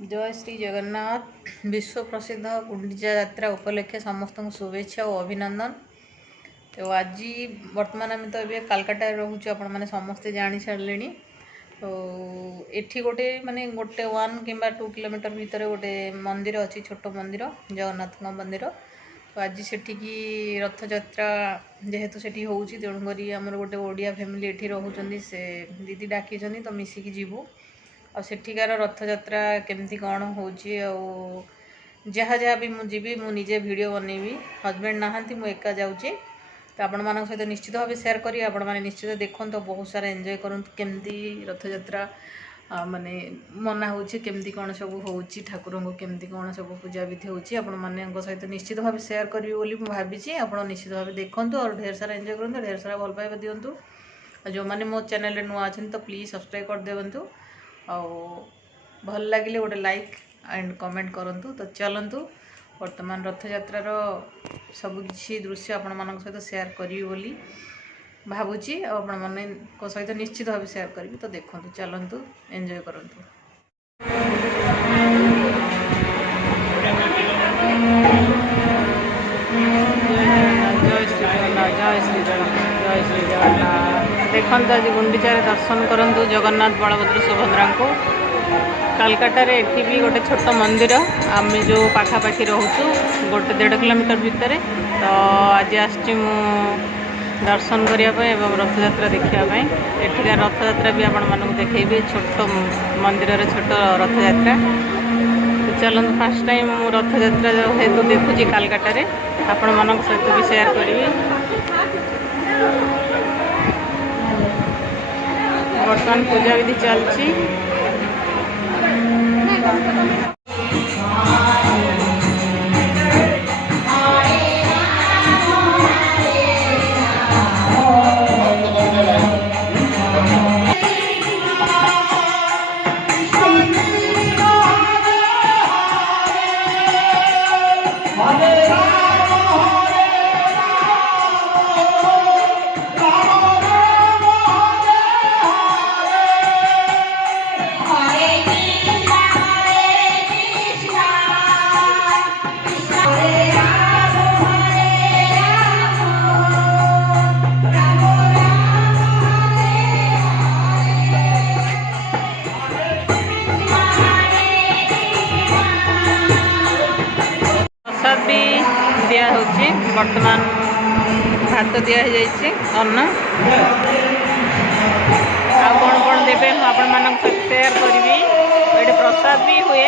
जय श्री जगन्नाथ। विश्व प्रसिद्ध गुंडीचा यात्रा उपलक्षे समस्त शुभेच्छा और अभिनंदन। तो आज बर्तमान आम तो ये कालकाटा रोचे आपण मैंने समस्ते जानी सारे। तो एठी गोटे माने गोटे 1 कि 2 किलोमीटर भितर गोटे मंदिर अच्छी छोट मंदिर जगन्नाथ मंदिर। तो आज सेठिकी रथ यात्रा जेहेतु सेठी होउची तेणुक आमर गोटे ओडिया फैमिली एठी रोचुंदी से दीदी डाकी तो मिसिकी जीवु आ सेठिकार रथ यात्रा केमती कौन हो जहाँ जहाँ भी मुझे मुझे वीडियो बनैबी। हजबैंड नहांती मु एका जाऊँगी तो आपण मान सहित निश्चित भाव शेयर करी आपण मैंने निश्चित देखो तो बहुत सारा एंजॉय करूँ केमती रथ यात्रा माने मना होमती कौन सब हो ठाकुर को केमती कौन सब पूजा विधि हो सहित निश्चित भाव शेयर करी बोली भावी आप निश्चित भाव देखूँ और ढेर सारा एंजॉय करूँ ढेर सारा भल पाइबा दिंतु। जो मैंने मो चैनल नुआ अच्छे तो प्लीज सब्सक्राइब कर देवंतु भल लगे गोटे लाइक एंड कमेंट करंतु। तो चलतु वर्तमान रथ यात्रार सबकि दृश्य आपण मान सहित शेयर करी बोली भावुची आपण मैंने सहित निश्चित भाव शेयर करी। तो देखो चलतु एंजॉय करंतु। जय श्री जगन्नाथ जय श्री जगन्नाथ जय श्री जगन्नाथ। देखते आज गुंडीचारे दर्शन करंतु जगन्नाथ बलभद्र सुभद्रा को। कालकाटारे एठी भी गोटे छोट मंदिर आम जो पाखापाखि रोचु 1.5 किलोमीटर भितर। तो आज आसची दर्शन करने रथ यात्रा देखापी एठिकार रथ यात्रा भी आपण मानक देखेबी छोट मंदिर छोट रथ यात्रा। तो चलते फास्ट टाइम रथ यात्रा हेतु देखुची कालकाटारे आपण मानक सहित भी शेयर करी। बर्तमान पूजा विधि चलती। दिया होची वर्तमान भात दिया जाइए अन्न आ कौन कौन देवे आपण मानक शेयर करी। ये प्रसाद भी हुए।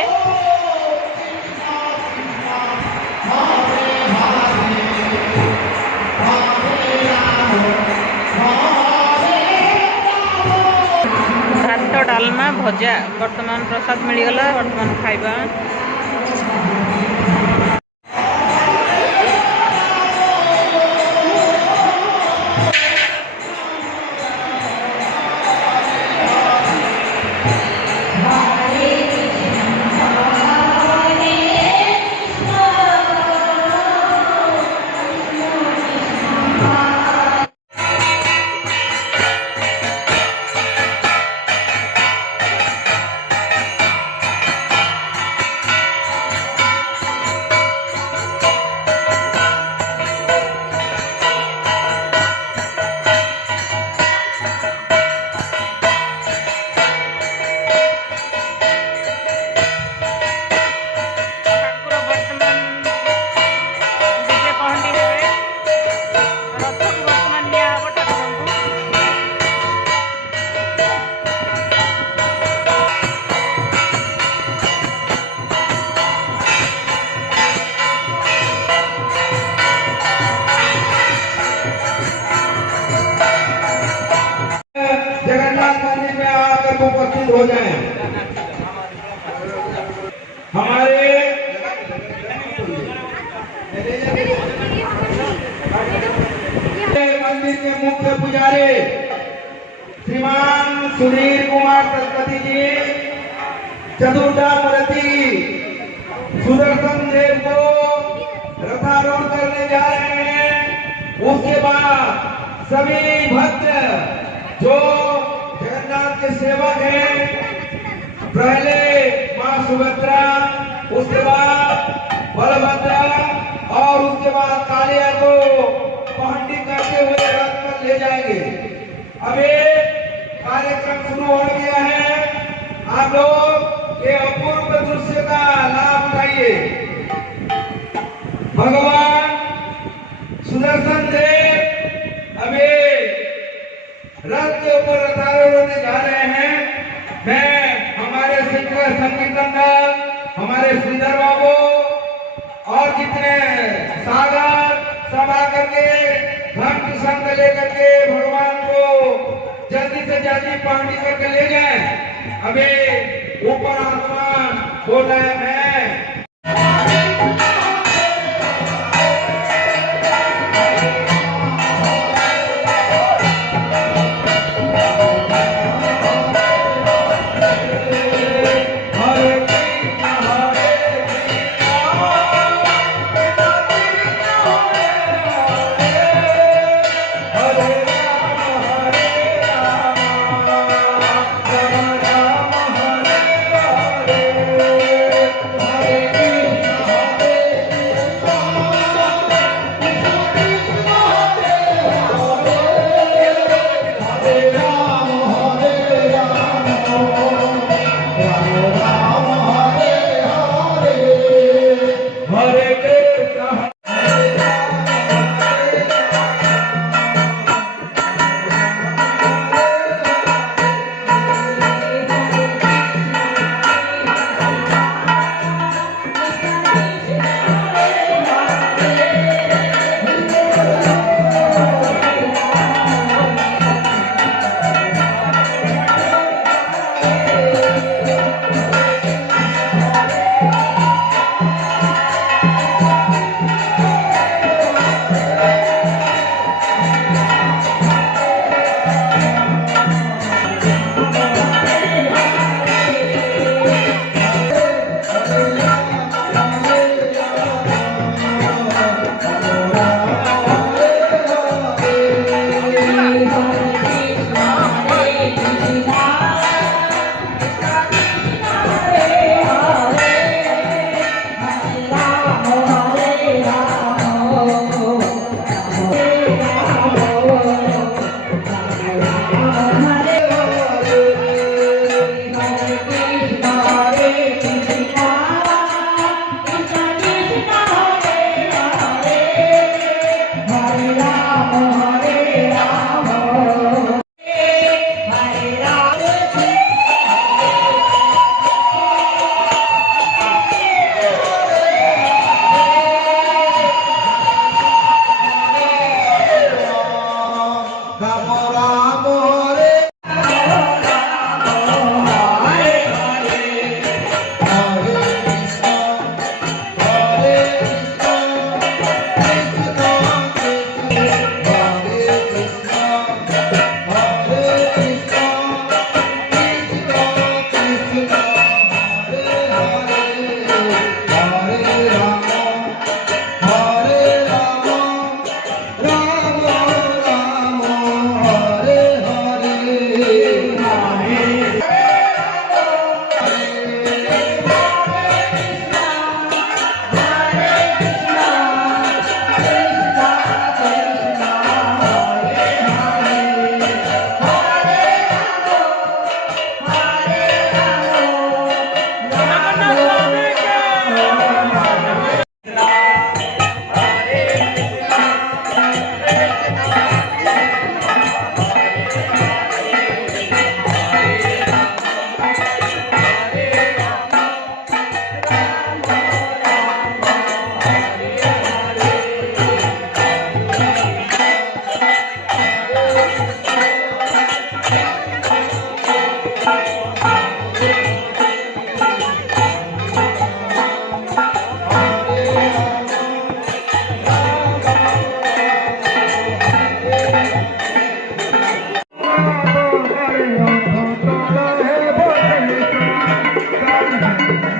भात डालमा भजा वर्तमान प्रसाद मिलगला वर्तमान खाइबा। उपस्थित हो जाए। हमारे मंदिर के मुख्य पुजारी श्रीमान सुधीर कुमार सरस्वती जी चतुर्धामूर्ति सुदर्शन देव को रथारोहण करने जा रहे हैं। उसके बाद सभी भक्त जो जगन्नाथ के सेवक हैं पहले मां सुभद्रा उसके बाद बलभद्र और उसके बाद कालिया को पहंडी करते हुए रथ पर ले जाएंगे। अभी कार्यक्रम शुरू हो गया है। आप लोग ये अपूर्व दृश्य का लाभ उठाइए। भगवान सुदर्शन देव अभी रथ के ऊपर रथारूढ़ होने जा रहे हैं। मैं हमारे शिक्षक संकीर्तन दल, हमारे श्रीधर बाबू और जितने सागर सभा करके भक्त संघ लेकर के भगवान को जल्दी से जल्दी पहंडी करके ले जाएं। अभी ऊपर आसमान हो रहा है।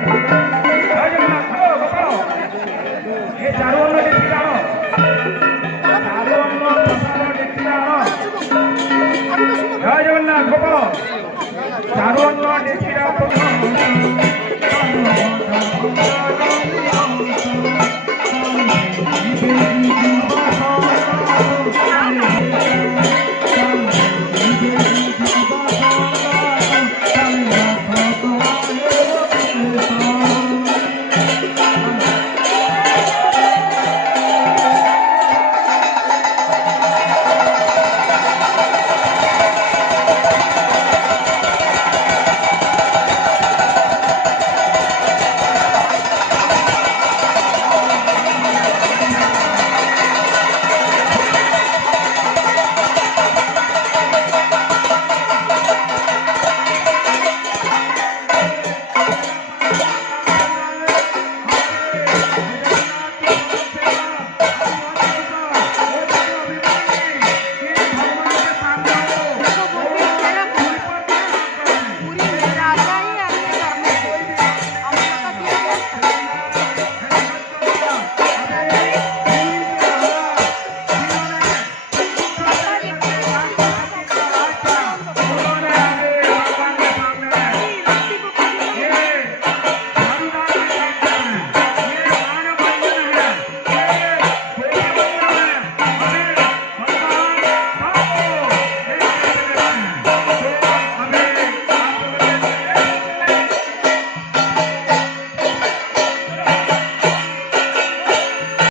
Thank you.